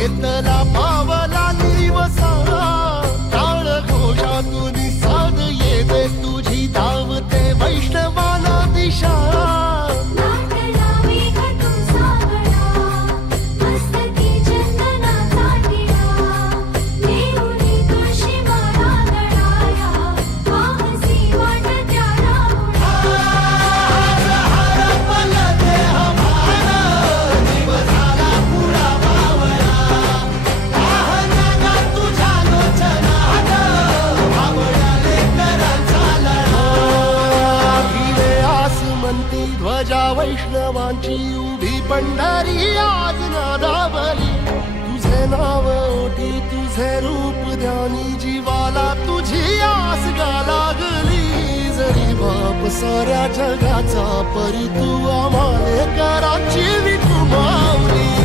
घेतला पावला दिवसा काळ घोषातून साध येते तुझी धावते वैष्णवाला दिशा ध्वजा वैष्णवांची उभी पंढरी आज नादावली तुझे नाव ओटी तुझे रूप ध्यानी जीवाला तुझी आस गा लागली जरी बाप साऱ्या जगाचा परी तू आम्हाले कराची विठू माऊली